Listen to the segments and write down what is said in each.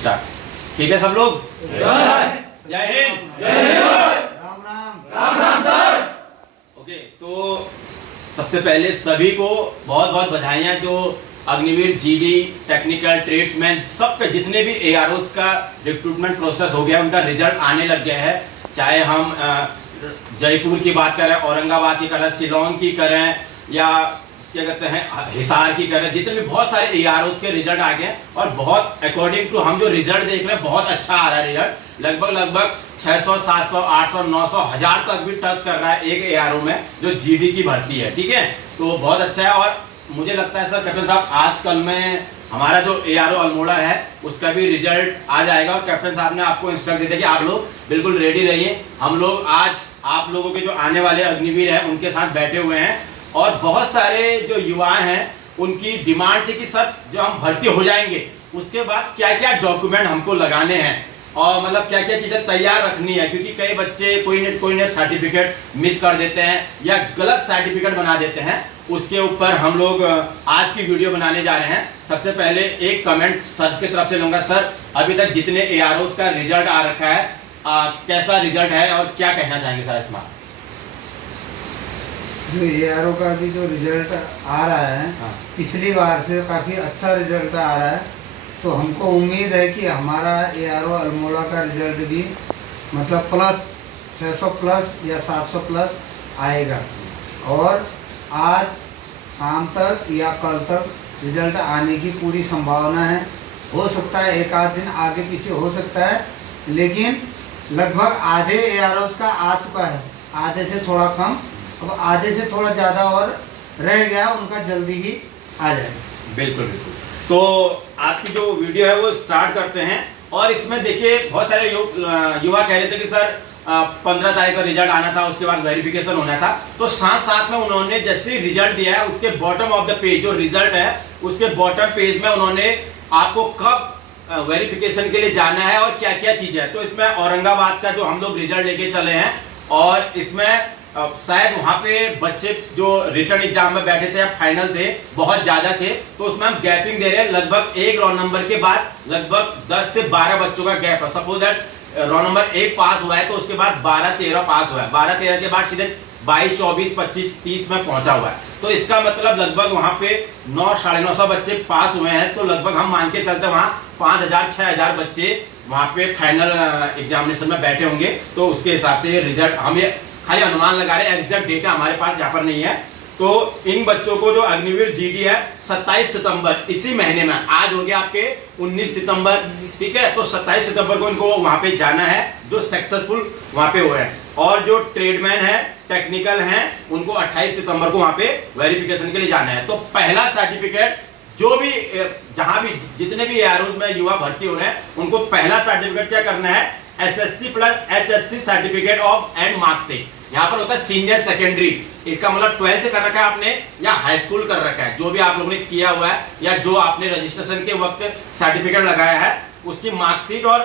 Start. ठीक है सब लोग? जय हिंद। राम राम। राम राम सर। ओके, तो सबसे पहले सभी को बहुत बहुत बधाइयाँ जो अग्निवीर जीडी टेक्निकल ट्रेड्समैन सबके जितने भी एआरओस का रिक्रूटमेंट प्रोसेस हो गया, उनका रिजल्ट आने लग गया है। चाहे हम जयपुर की बात करें, औरंगाबाद की करें, शिलोंग की करें, या क्या कहते हैं हिसार की करें, जितने भी बहुत सारे एआरओस के रिजल्ट आ गए हैं और बहुत अकॉर्डिंग टू हम जो रिजल्ट देख रहे हैं बहुत अच्छा आ रहा है रिजल्ट। लगभग 600, 700, 800, 900, 1000 तक भी टच कर रहा है एक एआरओ में जो जीडी की भर्ती है। ठीक है, तो बहुत अच्छा है। और मुझे लगता है सर कैप्टन साहब आजकल में हमारा जो एआरओ अल्मोड़ा है उसका भी रिजल्ट आ जाएगा और कैप्टन साहब ने आपको इंस्ट्रक्ट दिया कि आप लोग बिल्कुल रेडी रहिए। हम लोग आज आप लोगों के जो आने वाले अग्निवीर हैं उनके साथ बैठे हुए हैं और बहुत सारे जो युवा हैं उनकी डिमांड थी कि सर जो हम भर्ती हो जाएंगे उसके बाद क्या क्या डॉक्यूमेंट हमको लगाने हैं और मतलब क्या क्या चीज़ें तैयार रखनी है, क्योंकि कई बच्चे कोई ने सर्टिफिकेट मिस कर देते हैं या गलत सर्टिफिकेट बना देते हैं। उसके ऊपर हम लोग आज की वीडियो बनाने जा रहे हैं। सबसे पहले एक कमेंट सर की तरफ से लूँगा। सर अभी तक जितने एआरओस का रिजल्ट आ रखा है कैसा रिजल्ट है और क्या कहना चाहेंगे सर इसमें? जो एआरओ का भी जो रिजल्ट आ रहा है पिछली बार से काफ़ी अच्छा रिजल्ट आ रहा है, तो हमको उम्मीद है कि हमारा एआरओ अल्मोड़ा का रिजल्ट भी मतलब प्लस 600 प्लस या 700 प्लस आएगा। और आज शाम तक या कल तक रिजल्ट आने की पूरी संभावना है। हो सकता है एक आध दिन आगे पीछे हो सकता है, लेकिन लगभग आधे एआरओस का आ चुका है, आधे से थोड़ा कम, अब आधे से थोड़ा ज़्यादा और रह गया, उनका जल्दी ही आ जाएगा। बिल्कुल बिल्कुल। तो आपकी जो वीडियो है वो स्टार्ट करते हैं। और इसमें देखिए बहुत सारे युवा कह रहे थे कि सर 15 तारीख का रिजल्ट आना था, उसके बाद वेरिफिकेशन होना था। तो साथ साथ में उन्होंने जैसे रिजल्ट दिया है उसके बॉटम ऑफ द पेज जो रिजल्ट है उसके बॉटम पेज में उन्होंने आपको कब वेरिफिकेशन के लिए जाना है और क्या क्या चीज़ें है। तो इसमें औरंगाबाद का जो हम लोग रिजल्ट लेके चले हैं और इसमें शायद वहाँ पे बच्चे जो रिटर्न एग्जाम में बैठे थे या फाइनल थे बहुत ज़्यादा थे, तो उसमें हम गैपिंग दे रहे हैं। लगभग एक रोल नंबर के बाद लगभग 10 से 12 बच्चों का गैप है। सपोज दैट रोल नंबर 1 पास हुआ है तो उसके बाद 12-13 पास हुआ है, 12-13 के बाद सीधे 22, 24, 25, 30 में पहुंचा हुआ है। तो इसका मतलब लगभग वहाँ पे 900-950 बच्चे पास हुए हैं। तो लगभग हम मान के चलते वहाँ 5000-6000 बच्चे वहाँ पे फाइनल एग्जामिनेशन में बैठे होंगे। तो उसके हिसाब से ये रिजल्ट हम ये खाली अनुमान लगा रहे हैं, एग्जैक्ट डेटा हमारे पास यहाँ पर नहीं है। तो इन बच्चों को जो अग्निवीर जीडी है 27 सितंबर इसी महीने में, आज हो गया आपके 19 सितंबर, ठीक है, तो 27 सितंबर को इनको वहां पे जाना है जो सक्सेसफुल वहां पे हुए हैं। और जो ट्रेडमैन है टेक्निकल हैं उनको 28 सितंबर को वहां पे वेरिफिकेशन के लिए जाना है। तो पहला सर्टिफिकेट जो भी जहां भी जितने भी एआरओस में युवा भर्ती हो रहे हैं उनको पहला सर्टिफिकेट क्या करना है, SSC plus HSC certificate of and marksheet. यहाँ पर होता है सीनियर सेकेंडरी, इसका मतलब 12th कर रखा है आपने या हाई स्कूल कर रखा है, जो भी आप लोगों ने किया हुआ है या जो आपने रजिस्ट्रेशन के वक्त सर्टिफिकेट लगाया है उसकी मार्कशीट और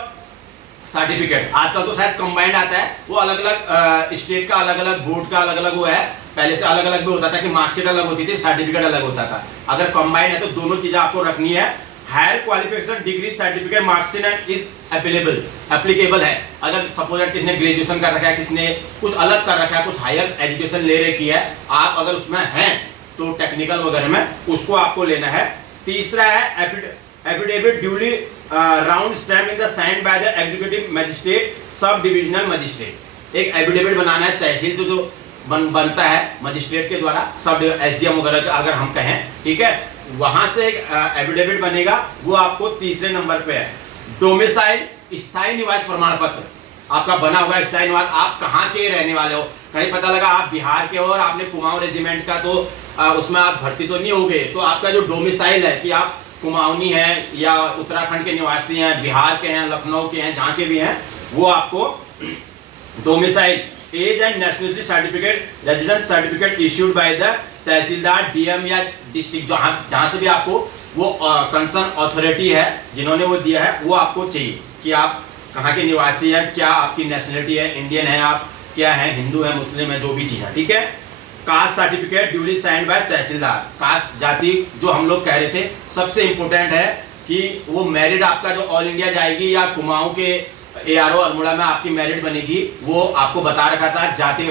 सर्टिफिकेट। आजकल तो शायद कंबाइंड आता है, वो अलग अलग स्टेट का अलग अलग बोर्ड का अलग अलग वो है। पहले से अलग अलग भी होता था कि मार्कशीट अलग होती थी, सर्टिफिकेट अलग होता था। अगर कंबाइंड है तो दोनों चीजें आपको रखनी है। Higher qualification degree certificate marksheet and is applicable है। अगर सपोज किसने ग्रेजुएशन कर रखा है, किसने कुछ अलग कर रखा है, कुछ हायर एजुकेशन ले रखी है, आप अगर उसमें हैं तो टेक्निकल वगैरह में उसको आपको लेना है। तीसरा है affidavit duly round stamp in the sign by the executive magistrate sub divisional magistrate. एक एफिडेविट बनाना है तहसील जो बनता है मजिस्ट्रेट के द्वारा, सब एसडीएम वगैरह का अगर हम कहें, ठीक है, वहां से एक एफिडेविट बनेगा, वो आपको तीसरे नंबर पे है। डोमिसाइल स्थायी निवास प्रमाण पत्र आपका बना हुआ है, स्थायी निवास, आप कहाँ के रहने वाले हो। कहीं पता लगा आप बिहार के हो और आपने कुमाऊं रेजिमेंट का, तो उसमें आप भर्ती तो नहीं हो गए, तो आपका जो डोमिसाइल है कि आप कुमाऊनी हैं या उत्तराखंड के निवासी हैं, बिहार के हैं, लखनऊ के हैं, जहाँ के भी हैं, वो आपको domicile. Age and nationality certificate registration certificate issued by the tehsildar, DM या डिस्ट्रिक्ट, जहाँ से भी आपको वो कंसर्न अथॉरिटी है जिन्होंने वो दिया है, वो आपको चाहिए कि आप कहाँ के निवासी हैं, क्या आपकी नेशनलिटी है, इंडियन है आप, क्या है, हिंदू है, मुस्लिम है, जो भी चीज़ है, ठीक है। Caste certificate duly signed by tehsildar. Caste जाति जो हम लोग कह रहे थे सबसे इंपॉर्टेंट है, कि वो मेरिट आपका जो ऑल इंडिया जाएगी या कुमाऊं के ARO अल्मोड़ा में आपकी मेरिट बनेगी, वो आपको बता रखा था। जाति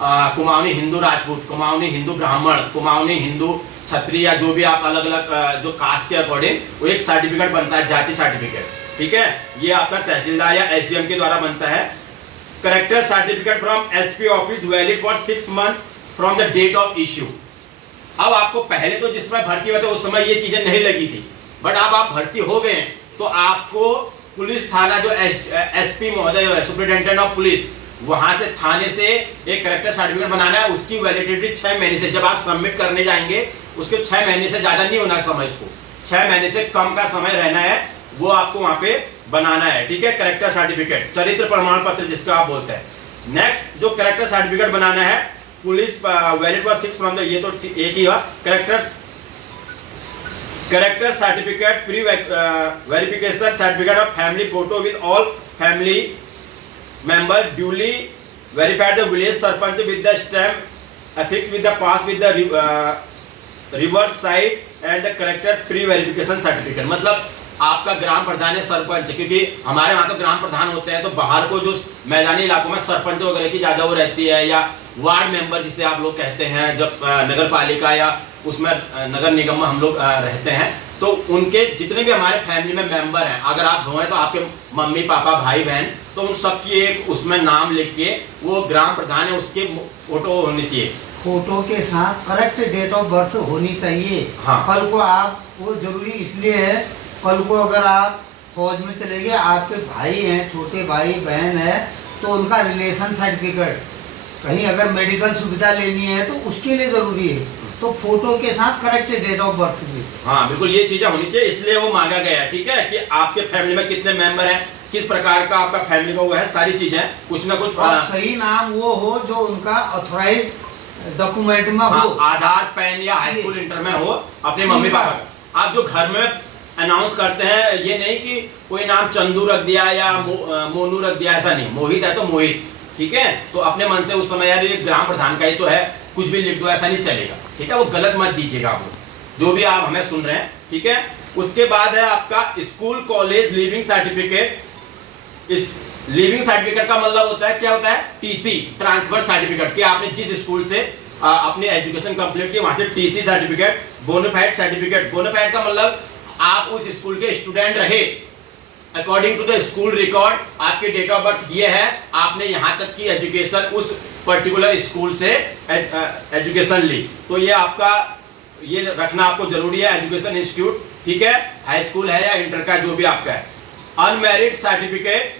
कुमाऊनी हिंदू राजपूत, कुमाऊनी हिंदू ब्राह्मण, कुमाऊनी हिंदू क्षत्रिय, या जो भी आप अलग अलग जो कास्ट के अकॉर्डिंग वो एक सर्टिफिकेट बनता है, जाति सर्टिफिकेट, ठीक है। ये आपका तहसीलदार या SDM के द्वारा बनता है। Character certificate from SP office valid for 6 month from the date of issue. अब आपको पहले तो जिस समय भर्ती हुआ था उस समय ये चीजें नहीं लगी थी, बट अब आप भर्ती हो गए तो आपको पुलिस थाना जो SP महोदय सुपरिटेंडेंट ऑफ पुलिस, वहां से थाने से एक करेक्टर सर्टिफिकेट बनाना है। उसकी वैलिडिटी 6 महीने से, जब आप सबमिट करने जाएंगे उसके 6 महीने से ज्यादा नहीं होना समय, इसको 6 महीने से कम का समय रहना है, वो आपको वहां पे बनाना है, ठीक है। करेक्टर सर्टिफिकेट, चरित्र प्रमाण पत्र जिसका आप बोलते हैं। नेक्स्ट जो करेक्टर सर्टिफिकेट बनाना है, police valid for 6 from the, ये तो एक ही हुआ। Character certificate pre verification certificate of family photo with all family member duly verified the village sarpanch with the stamp affixed with the pass with the reverse side and the collector pre verification certificate। मतलब आपका ग्राम प्रधान है सरपंच, क्योंकि हमारे वहाँ तो ग्राम प्रधान होते हैं, तो बाहर को जो मैदानी इलाकों में सरपंच वगैरह की ज़्यादा वो रहती है, या वार्ड मेंबर जिसे आप लोग कहते हैं, जब नगर पालिका या उसमें नगर निगम में हम लोग रहते हैं, तो उनके जितने भी हमारे फैमिली में मेंबर हैं, अगर आप हो तो आपके मम्मी पापा भाई बहन, तो उन सबकी एक उसमें नाम लिख के वो ग्राम प्रधान है उसके फोटो होनी चाहिए, फोटो के साथ करेक्ट डेट ऑफ बर्थ होनी चाहिए। हाँ। कल को आप, वो जरूरी इसलिए है, कल को अगर आप फौज में चले गए, आपके भाई हैं, छोटे भाई बहन है, तो उनका रिलेशन सर्टिफिकेट, कहीं अगर मेडिकल सुविधा लेनी है तो उसके लिए जरूरी है, तो फोटो के साथ करेक्ट डेट ऑफ बर्थ भी। हाँ बिल्कुल, ये चीजें होनी चाहिए, इसलिए वो मांगा गया है, ठीक है, कि आपके फैमिली में कितने मेंबर हैं, किस प्रकार का आपका फैमिली का वो है, सारी चीजें कुछ ना कुछ, और सही नाम वो हो जो उनका ऑथराइज डॉक्यूमेंट में हो। आधार, पैन या हाई स्कूल इंटर में हो अपने मम्मी पापा का। आप जो घर में अनाउंस करते हैं, ये नहीं कि कोई नाम चंदू रख दिया या मोनू रख दिया, ऐसा नहीं, मोहित है तो मोहित, ठीक है। तो अपने मन से उस समय यार ये ग्राम प्रधान का ही तो है, कुछ भी लिख दो, ऐसा नहीं चलेगा, ठीक है। वो गलत मत दीजिएगा आप, जो भी आप हमें सुन रहे हैं, ठीक है। उसके बाद है आपका स्कूल कॉलेज लिविंग सर्टिफिकेट। इस लिविंग सर्टिफिकेट का मतलब होता है, क्या होता है, TC ट्रांसफर सर्टिफिकेट, कि आपने जिस स्कूल से अपनी एजुकेशन कंप्लीट की वहां से TC certificate. Bonafide certificate, bonafide का मतलब आप उस स्कूल के स्टूडेंट रहे, according to the school record, आपकी डेट ऑफ बर्थ ये है, आपने यहाँ तक की एजुकेशन उस पर्टिकुलर स्कूल से एजुकेशन ली, तो ये आपका ये रखना आपको जरूरी है, एजुकेशन इंस्टीट्यूट, ठीक है, हाई स्कूल है या इंटर का जो भी आपका है। Unmarried certificate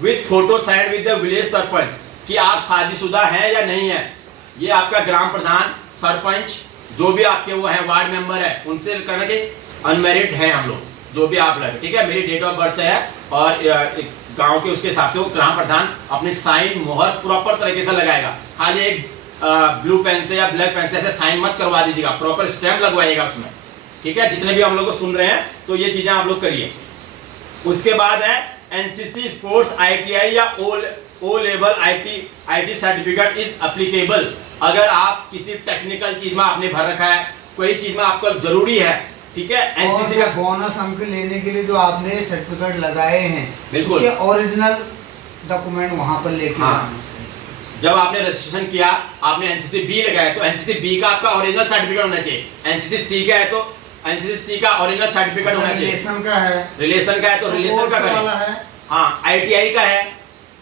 with photo side with the village sarpanch, कि आप शादीशुदा हैं या नहीं है, ये आपका ग्राम प्रधान, सरपंच, जो भी आपके वो हैं, वार्ड मेंबर है, उनसे कहना कि अनमैरिड है हम लोग, जो भी आप लगे, ठीक है, मेरी डेट ऑफ बर्थ है, और गांव के उसके हिसाब से वो ग्राम प्रधान अपने साइन मोहर प्रॉपर तरीके से लगाएगा। खाली एक ब्लू पेन से या ब्लैक पेन से ऐसे साइन मत करवा दीजिएगा, प्रॉपर स्टैम्प लगवाइएगा उसमें, ठीक है। जितने भी हम लोग को सुन रहे हैं, तो ये चीजें आप लोग करिए। उसके बाद है NCC स्पोर्ट्स ITI या O level IT certificate is applicable. अगर आप किसी टेक्निकल चीज में आपने भर रखा है, कोई चीज में आपको जरूरी है, ठीक है, NCC का बोनस अंक लेने के लिए जो आपने सर्टिफिकेट लगाए हैं, बिल्कुल उसके ओरिजिनल डॉक्यूमेंट वहां पर लेके हाँ। जब आपने रजिस्ट्रेशन किया, आपने NCC B लगाया, तो NCC B का आपका ओरिजिनल सर्टिफिकेट होना चाहिए। NCC C का है तो NCC C का ओरिजिनल सर्टिफिकेट होना चाहिए। रिलेशन का है, रिलेशन का है तो रिलेशन का है, हाँ, ITI का है,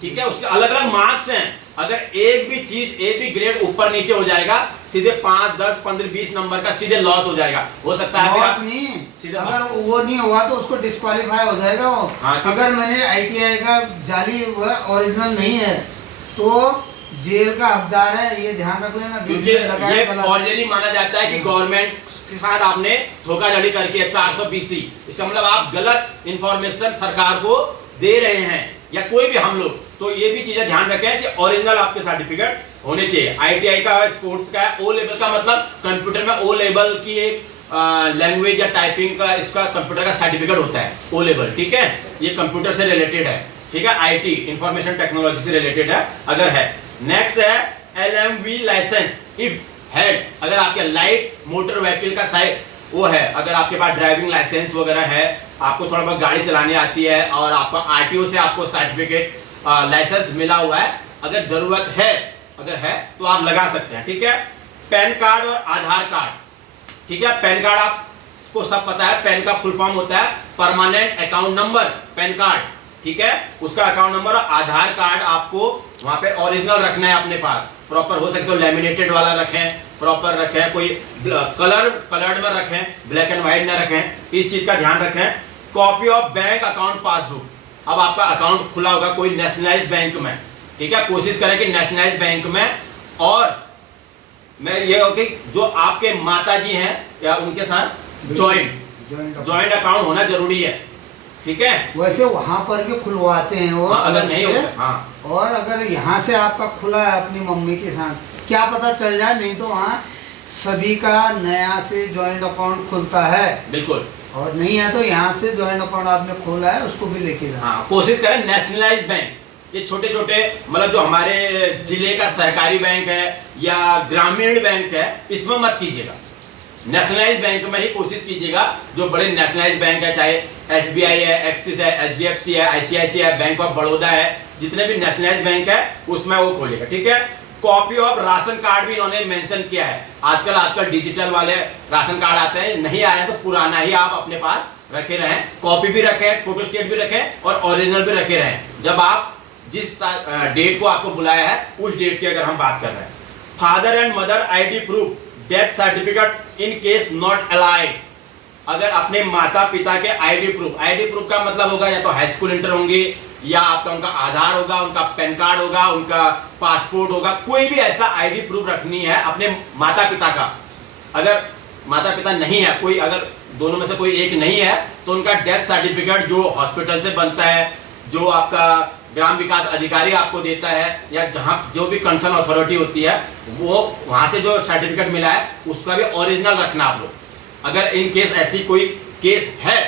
ठीक है, उसके अलग अलग मार्क्स हैं। अगर एक भी चीज, एक भी ग्रेड ऊपर नीचे हो जाएगा, सीधे 5, 10, 15, 20 नंबर का सीधे लॉस हो जाएगा। हो सकता है लॉस नहीं, अगर वो नहीं हुआ तो उसको डिस्क्वालीफाई हो जाएगा वो। हाँ, अगर मैंने ITI का जाली हुआ, ओरिजिनल नहीं है, तो जेल का हकदार है, ये ध्यान रख लेना। क्योंकि ये फॉर्जरी माना जाता है कि गवर्नमेंट के साथ आपने धोखाधड़ी करके 420C, इसका मतलब आप गलत इंफॉर्मेशन सरकार को दे रहे हैं, या कोई भी हम लोग, तो ये भी चीजें ध्यान रखें कि ओरिजिनल आपके सर्टिफिकेट होने चाहिए। ITI का है, स्पोर्ट्स का है, O लेवल का मतलब कंप्यूटर में O लेवल की एक लैंग्वेज या टाइपिंग का, इसका कंप्यूटर का सर्टिफिकेट होता है, O लेवल, ठीक है, ये कंप्यूटर से रिलेटेड है, ठीक है, IT इंफॉर्मेशन टेक्नोलॉजी से रिलेटेड है अगर है। नेक्स्ट है LMV लाइसेंस इफ हेड, अगर आपके लाइट मोटर व्हीकल का वो है, अगर आपके पास ड्राइविंग लाइसेंस वगैरह है, आपको थोड़ा बहुत गाड़ी चलानी आती है और आपको आरटीओ से आपको सर्टिफिकेट लाइसेंस मिला हुआ है, अगर जरूरत है, अगर है तो आप लगा सकते हैं। ठीक है, पैन कार्ड और आधार कार्ड। ठीक है, पैन कार्ड आपको सब पता है, पैन का फुल फॉर्म होता है permanent account number, pan card. ठीक है, उसका अकाउंट नंबर और आधार कार्ड आपको वहां पे ओरिजिनल रखना है अपने पास, प्रॉपर हो सके तो लेमिनेटेड वाला रखें, प्रॉपर रखें, कोई कलर्ड में रखें, ब्लैक एंड व्हाइट ना रखें, इस चीज का ध्यान रखें। Copy of bank account passbook, अब आपका अकाउंट खुला होगा कोई नेशनलाइज बैंक में, ठीक है, कोशिश करें कि नेशनलाइज बैंक में, और मैं ये हो कि जो आपके माता जी हैं या उनके साथ जॉइंट अकाउंट होना जरूरी है। ठीक है, वैसे वहाँ पर भी खुलवाते हैं वो, अगर नहीं होता, हाँ। और अगर यहाँ से आपका खुला है अपनी मम्मी के साथ, क्या पता चल जाए, नहीं तो वहाँ सभी का नया से जॉइंट अकाउंट खुलता है। बिल्कुल, और नहीं है तो यहाँ से जॉइंट अकाउंट आपने खोला है उसको भी लेके जाए। हाँ, कोशिश करें नेशनलाइज बैंक, ये छोटे छोटे मतलब जो हमारे जिले का सरकारी बैंक है या ग्रामीण बैंक है, इसमें मत कीजिएगा। नेशनलाइज बैंक में ही कोशिश कीजिएगा, जो बड़े नेशनलाइज बैंक है, चाहे एसबीआई है, एक्सिस है, एचडीएफसी है, आईसीआईसीआई है, बैंक ऑफ बड़ौदा है, जितने भी नेशनलाइज बैंक है उसमें वो खोलेगा। ठीक है, कॉपी ऑफ राशन कार्ड भी इन्होंने मेंशन किया है। आजकल डिजिटल वाले राशन कार्ड आते हैं, नहीं आए तो पुराना ही आप अपने पास रखे रहें, कॉपी भी रखें, फोटोस्टेट भी रखें और ओरिजिनल भी रखे रहें। जब आप जिस डेट को आपको बुलाया है उस डेट की अगर हम बात कर रहे हैं। Father and mother ID proof, death certificate in case not allied, अगर अपने माता पिता के आईडी प्रूफ का मतलब होगा या तो हाई स्कूल इंटर होंगे, या आपका उनका आधार होगा, उनका पैन कार्ड होगा, उनका पासपोर्ट होगा, कोई भी ऐसा आईडी प्रूफ रखनी है अपने माता पिता का। अगर माता पिता नहीं है कोई, अगर दोनों में से कोई एक नहीं है तो उनका डेथ सर्टिफिकेट जो हॉस्पिटल से बनता है, जो आपका ग्राम विकास अधिकारी आपको देता है, या जहां जो भी कंसर्न अथॉरिटी होती है, वो वहां से जो सर्टिफिकेट मिला है उसका भी ओरिजिनल रखना आप लोग। अगर इन केस ऐसी कोई केस है,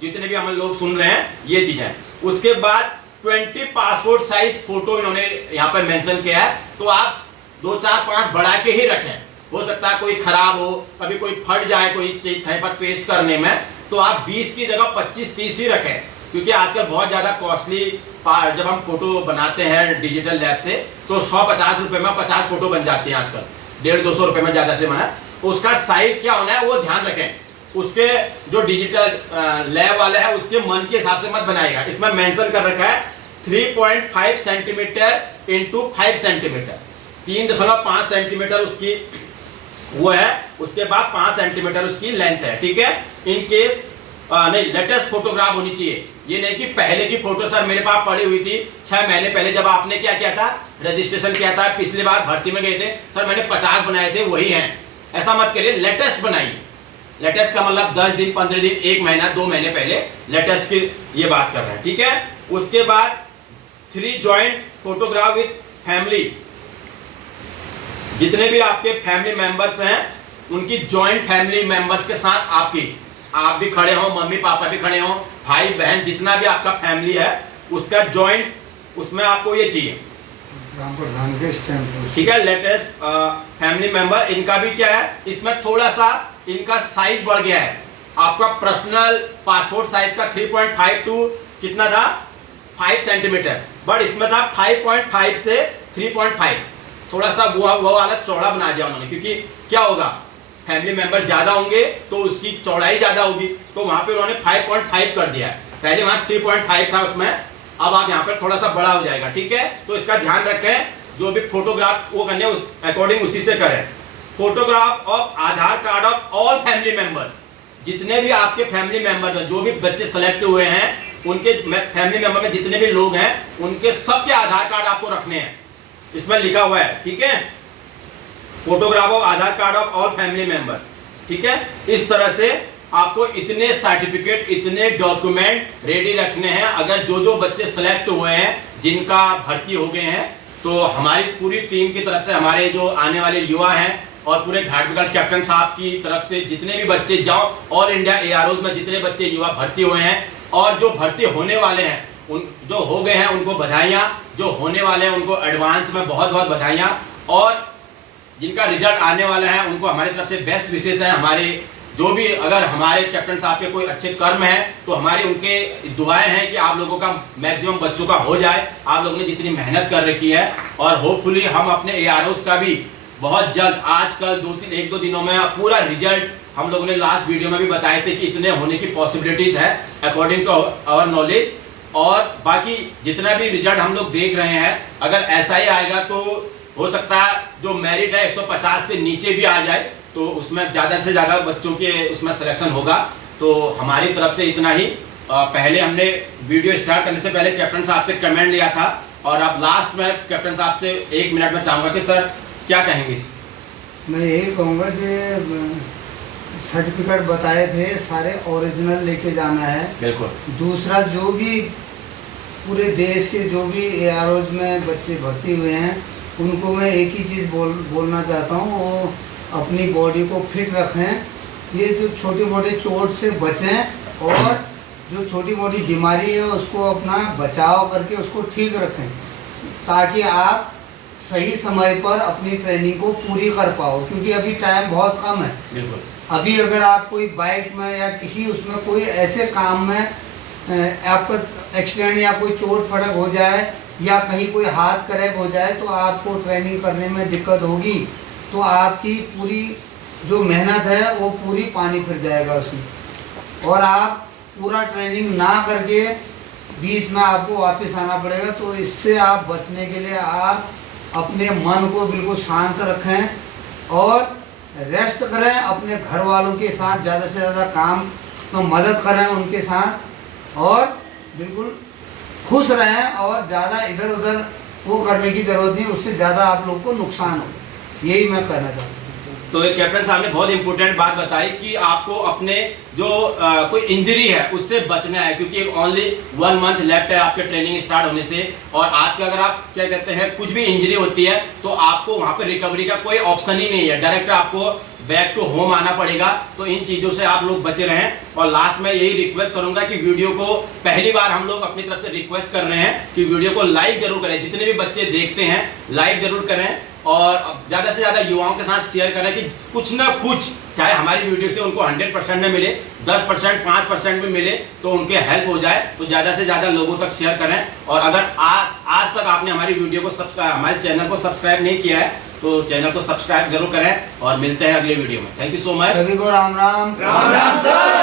जितने भी हम लोग सुन रहे हैं ये चीजें। उसके बाद 20 पासपोर्ट साइज फोटो इन्होंने यहाँ पर मेंशन किया है, तो आप 2 4 5 बढ़ा के ही रखें। हो सकता है कोई खराब हो, कभी कोई फट जाए कोई चीज कहीं पर पेश करने में, तो आप 20 की जगह 25-30 ही रखें, क्योंकि आजकल बहुत ज्यादा कॉस्टली, जब हम फोटो बनाते हैं डिजिटल लैब से तो 150 रुपए में 50 फोटो बन जाती हैं आजकल, 150-200 रुपए में ज्यादा से बना। उसका साइज क्या होना है वो ध्यान रखें, उसके जो डिजिटल लैब वाले हैं उसके मन के हिसाब से मत बनाएगा। इसमें मेंशन कर रखा है 3.5 सेंटीमीटर इंटू 5 सेंटीमीटर, 3.5 सेंटीमीटर उसकी वो है, उसके बाद 5 सेंटीमीटर उसकी लेंथ है। ठीक है, इन केस नहीं, लेटेस्ट फोटोग्राफ होनी चाहिए। ये नहीं कि पहले की फोटो सर मेरे पास पड़ी हुई थी 6 महीने पहले, जब आपने क्या किया था, रजिस्ट्रेशन किया था, पिछली बार भर्ती में गए थे, सर मैंने 50 बनाए थे वही हैं, ऐसा मत करिए, लेटेस्ट बनाइए। लेटेस्ट का मतलब 10 दिन, 15 दिन, 1 महीना, 2 महीने पहले लेटेस्ट की ये बात कर रहे हैं। ठीक है, उसके बाद 3 जॉइंट फोटोग्राफ विथ फैमिली, जितने भी आपके फैमिली मेंबर्स हैं उनकी जॉइंट फैमिली मेंबर्स के साथ आप भी खड़े हो, मम्मी पापा भी खड़े हो, भाई बहन, जितना भी आपका फैमिली है उसका जॉइंट, उसमें आपको ये चाहिए ग्राम प्रधान के स्टैम्प। ठीक है, लेटेस्ट फैमिली मेंबर, इनका भी क्या है, इसमें थोड़ा सा इनका साइज बढ़ गया है। आपका पर्सनल पासपोर्ट साइज का 3.5 टू कितना था 5 सेंटीमीटर, बट इसमें था 5.5 से 3.5, थोड़ा सा वो वाला चौड़ा बना दिया उन्होंने, क्योंकि क्या होगा, फैमिली मेंबर ज्यादा होंगे तो उसकी चौड़ाई ज्यादा होगी, तो वहां पे उन्होंने 5.5 कर दिया है। पहले वहां 3.5 था उसमें, अब आप यहाँ पर थोड़ा सा बड़ा हो जाएगा। ठीक है, तो इसका ध्यान रखें, जो भी फोटोग्राफ वो करने उस अकॉर्डिंग उसी से करें। Photograph of Aadhaar card of all family member, जितने भी आपके फैमिली मेंबर में जो भी बच्चे सेलेक्ट हुए हैं, उनके फैमिली मेंबर में जितने भी लोग हैं उनके सबके आधार कार्ड आपको रखने हैं, इसमें लिखा हुआ है। ठीक है, photograph of Aadhaar card of all family member. ठीक है, इस तरह से आपको इतने सर्टिफिकेट, इतने डॉक्यूमेंट रेडी रखने हैं। अगर जो बच्चे सेलेक्ट हुए हैं, जिनका भर्ती हो गए हैं, तो हमारी पूरी टीम की तरफ से, हमारे जो आने वाले युवा हैं और पूरे घाट विकास कैप्टन साहब की तरफ से जितने भी बच्चे जाओ, ऑल इंडिया एआरओज में जितने बच्चे युवा भर्ती हुए हैं और जो भर्ती होने वाले हैं, उन जो हो गए हैं उनको बधाइयाँ, जो होने वाले हैं उनको एडवांस में बहुत बहुत बधाइयाँ, और जिनका रिजल्ट आने वाला है उनको हमारी तरफ से बेस्ट विशेष है। हमारे जो भी अगर हमारे कैप्टन साहब के कोई अच्छे कर्म हैं तो हमारी उनके दुआएं हैं कि आप लोगों का मैक्सिमम बच्चों का हो जाए। आप लोगों ने जितनी मेहनत कर रखी है और होपफुली हम अपने AROs का भी बहुत जल्द आजकल 1-2 दिनों में पूरा रिजल्ट हम लोगों ने लास्ट वीडियो में भी बताए थे कि इतने होने की पॉसिबिलिटीज है अकॉर्डिंग टू आवर नॉलेज। और बाकी जितना भी रिजल्ट हम लोग देख रहे हैं अगर ऐसा ही आएगा तो हो सकता है जो मेरिट है 150 से नीचे भी आ जाए, तो उसमें ज़्यादा से ज़्यादा बच्चों के उसमें सिलेक्शन होगा। तो हमारी तरफ से इतना ही। पहले हमने वीडियो स्टार्ट करने से पहले कैप्टन साहब से कमेंट लिया था और अब लास्ट में कैप्टन साहब से 1 मिनट में चाहूँगा कि सर क्या कहेंगे। मैं यही कहूँगा कि सर्टिफिकेट बताए थे सारे ओरिजिनल लेके जाना है। बिल्कुल। दूसरा जो भी पूरे देश के जो भी AROs में बच्चे भर्ती हुए हैं उनको मैं एक ही चीज़ बोलना चाहता हूँ, वो अपनी बॉडी को फिट रखें, ये जो छोटी मोटी चोट से बचें और जो छोटी मोटी बीमारी है उसको अपना बचाव करके उसको ठीक रखें ताकि आप सही समय पर अपनी ट्रेनिंग को पूरी कर पाओ, क्योंकि अभी टाइम बहुत कम है। बिल्कुल। अभी अगर आप कोई बाइक में या किसी उसमें कोई ऐसे काम में आपका एक्सीडेंट या कोई चोट फटक हो जाए या कहीं कोई हाथ क्रैक हो जाए तो आपको ट्रेनिंग करने में दिक्कत होगी, तो आपकी पूरी जो मेहनत है वो पूरी पानी फिर जाएगा उसमें और आप पूरा ट्रेनिंग ना करके बीच में आपको वापस आना पड़ेगा। तो इससे आप बचने के लिए आप अपने मन को बिल्कुल शांत रखें और रेस्ट करें, अपने घर वालों के साथ ज़्यादा से ज़्यादा काम में मदद करें उनके साथ और बिल्कुल खुश रहें और ज़्यादा इधर उधर वो करने की ज़रूरत नहीं, उससे ज़्यादा आप लोग को नुकसान हो। यही मैं कहना चाहता हूँ। तो कैप्टन साहब ने बहुत इंपॉर्टेंट बात बताई कि आपको अपने जो कोई इंजरी है उससे बचना है, क्योंकि ओनली 1 मंथ लेफ्ट है आपके ट्रेनिंग स्टार्ट होने से। और आज का अगर आप क्या कहते हैं कुछ भी इंजरी होती है तो आपको वहाँ पर रिकवरी का कोई ऑप्शन ही नहीं है, डायरेक्ट आपको बैक टू होम आना पड़ेगा। तो इन चीज़ों से आप लोग बचे रहें। और लास्ट में यही रिक्वेस्ट करूंगा कि वीडियो को पहली बार हम लोग अपनी तरफ से रिक्वेस्ट कर रहे हैं कि वीडियो को लाइक जरूर करें, जितने भी बच्चे देखते हैं लाइक जरूर करें और ज़्यादा से ज़्यादा युवाओं के साथ शेयर करें कि कुछ ना कुछ चाहे हमारी वीडियो से उनको 100% न मिले, 10%, 5% भी मिले तो उनके हेल्प हो जाए। तो ज़्यादा से ज़्यादा लोगों तक शेयर करें। और अगर आज तक आपने हमारी वीडियो को हमारे चैनल को सब्सक्राइब नहीं किया है तो चैनल को सब्सक्राइब जरूर करें और मिलते हैं अगले वीडियो में। Thank you so much. सभी को राम राम। राम राम सर।